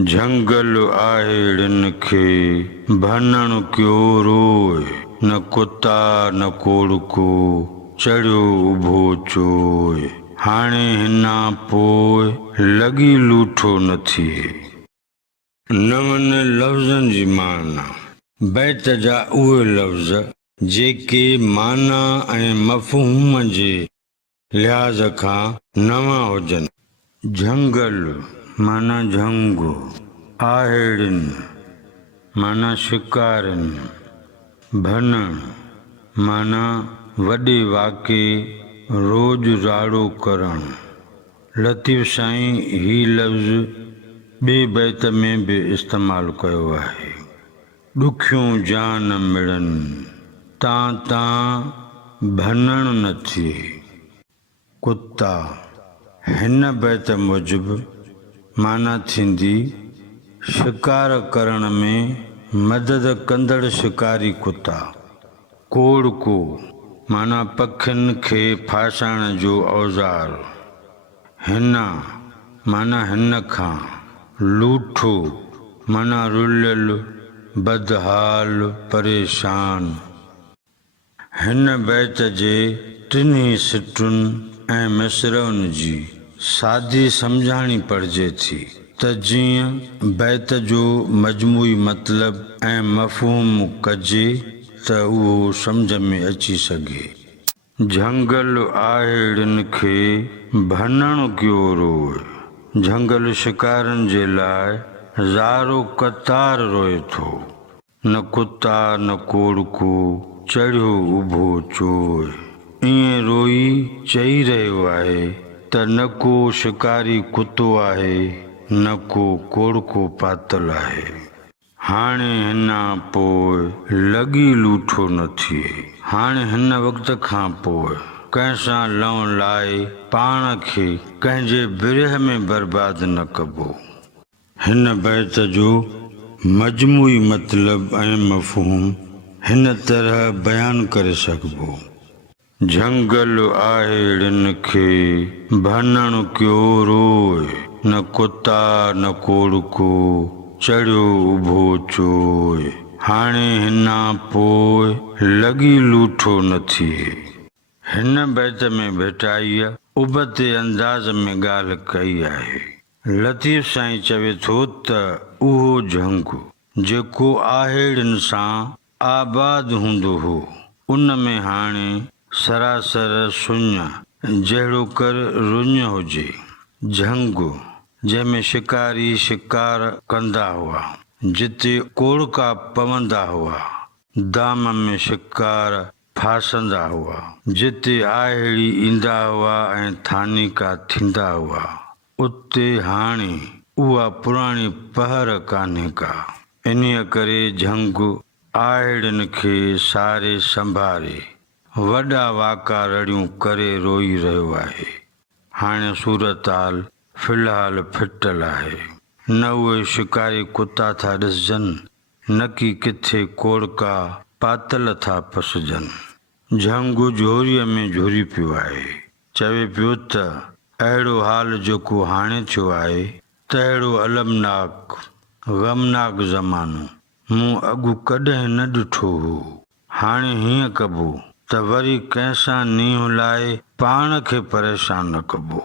झंगल आहेड़िन खे भनण क्यो रोए, न कुता न कोड़को चढ़ियो उभो चोए, हाणे हिना पोइ लॻी लूठो न थिए। नवनि लफ़्ज़नि जी माना। बैत जा उहे लफ़्ज़ जेके माना ऐं मफ़हूम जे लिहाज़ खां नवां हुजनि। झंगल माना झंगु, आहेड़िन माना शिकारिन, भनण माना वॾे वाक़े रोज़-राड़ो करणु। लतीफ़ साईं ही लफ़्ज़ ॿिए बैत में बि इस्तेमालु कयो आहे। ॾुखियूं जान मिड़नि तां भनण न थिए। कुता हिन बैत मूजिबि माना थींदी शिकार करण में मदद कंदड़ शिकारी कुता। कोड़को माना पखियुनि खे फासाइण जो औज़ार। हिना माना हिन खां। लूठो माना रुलियल, बदहाल, परेशान। हिन बैत जे टिन्ही सिटुनि ऐं मिसरनि जी सादी सम्झाणी पड़िजे थी त जीअं बैत जो मजमूई मतिलबु ऐं मफ़हूम कजे त उहो सम्झ में अची सघे। झंगल आहेड़िन खे भनण क्यो रोए। झंगल शिकारनि जे लाइ ज़ारो कतार रोए थो। न कुता न कोड़को चढ़ियो उभो चोए। ईअं रोई चई रहियो आहे त न को शिकारी कुतो आहे, न को कोड़को पातल आहे। हाणे हिना पोइ लॻी लूठो न थिए। हाणे हिन वक़्त खां पोइ कंहिंसां लव लाइ पाण खे कंहिंजे बिरह में बर्बाद न कबो। हिन बैत जो मजमूई मतिलबु ऐं मफ़हूम हिन तरह बयान करे सघिबो। झंगल आहेड़िन खे भनण क्यो रोए, न कुता न कोड़को चढ़ियो उभो चोए, हाणे हिना पोइ लॻी लूठो न थिए। हिन बैत में भेटाईअ उबते अंदाज़ में ॻाल्हि कई आहे। लतीफ़ साईं चवे थो त उहो झंगु जेको आहेड़िन सां आबाद हूंदो हो, उन में हाणे सरासर सुञ जहिड़ो कर रुञ हुजे। झंगु जंहिंमें शिकारी शिकार कंदा हुआ, जिते कोड़का पवंदा हुआ, दाम में शिकार फासंदा हुआ, जिते आहेड़ी ईंदा हुआ ऐं थानीका थींदा हुआ, उते हाणे उहा पुराणी पहर कान्हे का। इन्हीअ करे झंगु आहेड़िन खे सारे संभारे वॾा वाका रड़ियूं करे रोई रहियो आहे। हाणे सूरताल फ़िलहाल फिटल आहे। न उहे शिकारी कुता था ॾिसजनि, न की किथे कोड़का पातल था फसजनि। झंगु झोरीअ में झुरी पियो आहे। चवे पियो त अहिड़ो हाल जेको हाणे थियो आहे, त अहिड़ो अलमनाक ग़मनाक ज़मानो मूं अॻु कॾहिं न ॾिठो हो। हाणे हीअं कबो त वरी कंहिंसां नींहुं लाइ पाण खे परेशान न कबो।